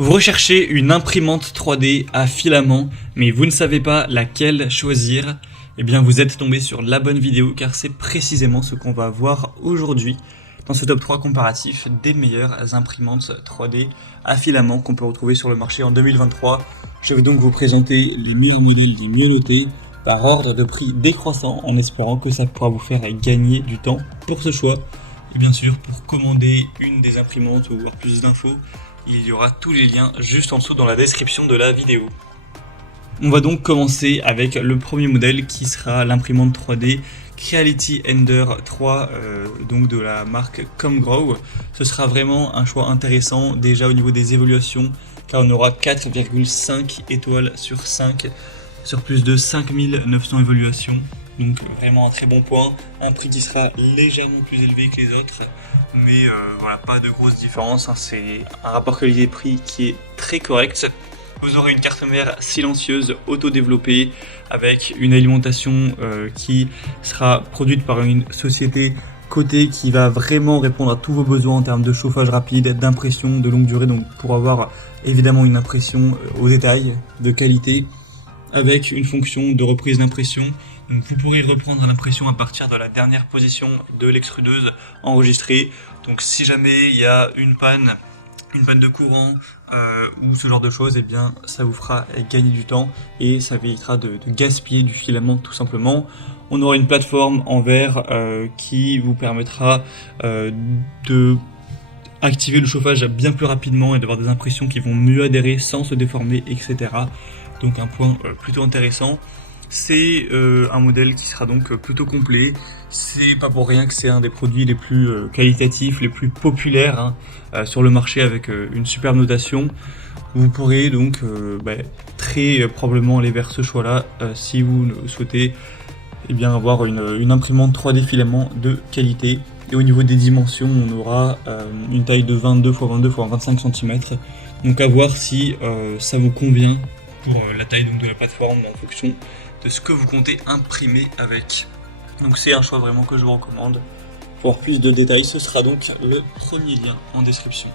Vous recherchez une imprimante 3D à filament, mais vous ne savez pas laquelle choisir. Eh bien, vous êtes tombé sur la bonne vidéo car c'est précisément ce qu'on va voir aujourd'hui dans ce top 3 comparatif des meilleures imprimantes 3D à filament qu'on peut retrouver sur le marché en 2023. Je vais donc vous présenter les meilleurs modèles les mieux notés par ordre de prix décroissant en espérant que ça pourra vous faire gagner du temps pour ce choix. Et bien sûr, pour commander une des imprimantes ou voir plus d'infos, il y aura tous les liens juste en dessous dans la description de la vidéo. On va donc commencer avec le premier modèle qui sera l'imprimante 3D Creality Ender 3 donc de la marque Comgrow. Ce sera vraiment un choix intéressant déjà au niveau des évaluations car on aura 4,5 étoiles sur 5 sur plus de 5900 évaluations. Donc vraiment un très bon point, un prix qui sera légèrement plus élevé que les autres, mais voilà, pas de grosse différence, hein. C'est un rapport qualité-prix qui est très correct. Vous aurez une carte mère silencieuse auto-développée avec une alimentation qui sera produite par une société cotée qui va vraiment répondre à tous vos besoins en termes de chauffage rapide, d'impression de longue durée, donc pour avoir évidemment une impression au détail, de qualité, avec une fonction de reprise d'impression. Donc vous pourrez reprendre l'impression à partir de la dernière position de l'extrudeuse enregistrée. Donc si jamais il y a une panne de courant ou ce genre de choses, eh bien ça vous fera gagner du temps et ça évitera de gaspiller du filament tout simplement. On aura une plateforme en verre qui vous permettra de activer le chauffage bien plus rapidement et d'avoir des impressions qui vont mieux adhérer sans se déformer, etc. Donc un point plutôt intéressant. C'est un modèle qui sera donc plutôt complet. C'est pas pour rien que c'est un des produits les plus qualitatifs, les plus populaires sur le marché avec une superbe notation. Vous pourrez donc très probablement aller vers ce choix-là si vous souhaitez avoir une imprimante 3D filament de qualité. Et au niveau des dimensions, on aura une taille de 22 x 22 x 25 cm. Donc à voir si ça vous convient pour la taille donc, de la plateforme en fonction de ce que vous comptez imprimer avec. Donc c'est un choix vraiment que je vous recommande. Pour avoir plus de détails, ce sera donc le premier lien en description.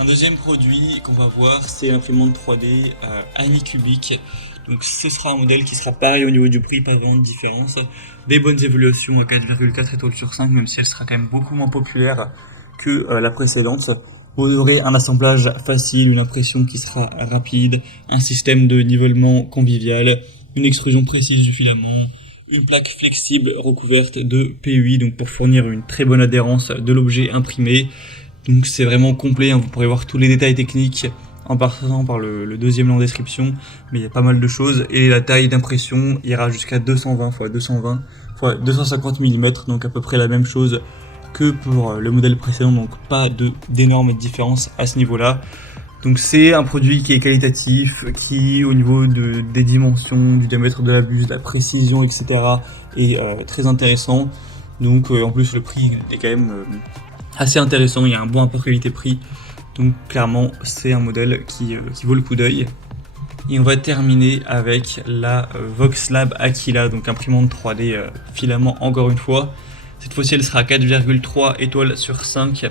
Un deuxième produit qu'on va voir, c'est l'imprimante 3D Anycubic. Donc ce sera un modèle qui sera pareil au niveau du prix, pas vraiment de différence. Des bonnes évaluations à 4,4 étoiles sur 5, même si elle sera quand même beaucoup moins populaire que la précédente. Vous aurez un assemblage facile, une impression qui sera rapide, un système de nivellement convivial, une extrusion précise du filament, une plaque flexible recouverte de PUI donc pour fournir une très bonne adhérence de l'objet imprimé. Donc c'est vraiment complet, hein. Vous pourrez voir tous les détails techniques en passant par le deuxième lien en description, mais il y a pas mal de choses. Et la taille d'impression ira jusqu'à 220 x 220 x 250 mm, donc à peu près la même chose que pour le modèle précédent, donc pas d'énormes différences à ce niveau-là. Donc c'est un produit qui est qualitatif, qui au niveau des dimensions, du diamètre de la buse, de la précision, etc. est très intéressant. Donc en plus le prix est quand même assez intéressant, il y a un bon rapport qualité-prix. Donc clairement c'est un modèle qui vaut le coup d'œil. Et on va terminer avec la Voxlab Aquila, donc imprimante 3D filament encore une fois. Cette fois-ci elle sera à 4,3 étoiles sur 5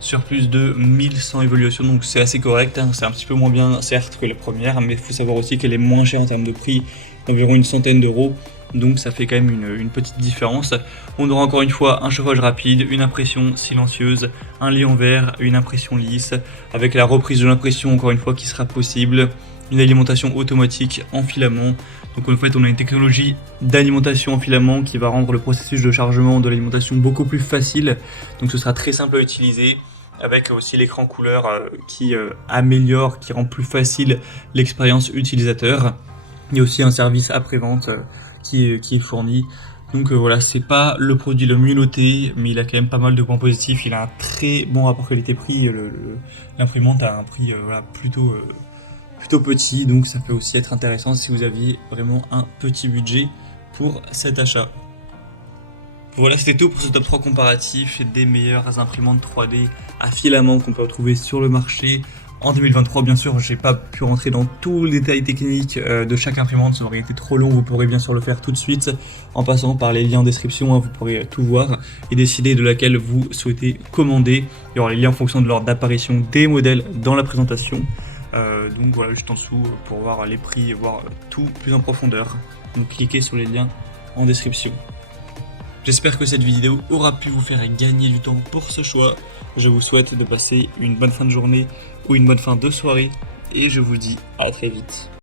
sur plus de 1100 évaluations, donc c'est assez correct, hein. C'est un petit peu moins bien certes que la première, mais il faut savoir aussi qu'elle est moins chère en termes de prix, environ une centaine d'euros, donc ça fait quand même une petite différence. On aura encore une fois un chauffage rapide, une impression silencieuse, un lit en verre, une impression lisse, avec la reprise de l'impression encore une fois qui sera possible, une alimentation automatique en filament. Donc en fait on a une technologie d'alimentation en filament qui va rendre le processus de chargement de l'alimentation beaucoup plus facile, donc ce sera très simple à utiliser, avec aussi l'écran couleur qui améliore, qui rend plus facile l'expérience utilisateur. Il y a aussi un service après-vente qui est fourni. Donc voilà, c'est pas le produit le mieux noté, mais il a quand même pas mal de points positifs. Il a un très bon rapport qualité-prix. L'imprimante a un prix plutôt petit, donc ça peut aussi être intéressant si vous aviez vraiment un petit budget pour cet achat. Voilà, c'était tout pour ce top 3 comparatif des meilleures imprimantes 3D à filament qu'on peut retrouver sur le marché en 2023. Bien sûr, j'ai pas pu rentrer dans tous les détails techniques de chaque imprimante, ça aurait été trop long. Vous pourrez bien sûr le faire tout de suite en passant par les liens en description, hein, vous pourrez tout voir et décider de laquelle vous souhaitez commander. Il y aura les liens en fonction de l'ordre d'apparition des modèles dans la présentation. Donc voilà, juste en dessous pour voir les prix et voir tout plus en profondeur. Donc cliquez sur les liens en description. J'espère que cette vidéo aura pu vous faire gagner du temps pour ce choix. Je vous souhaite de passer une bonne fin de journée ou une bonne fin de soirée et je vous dis à très vite.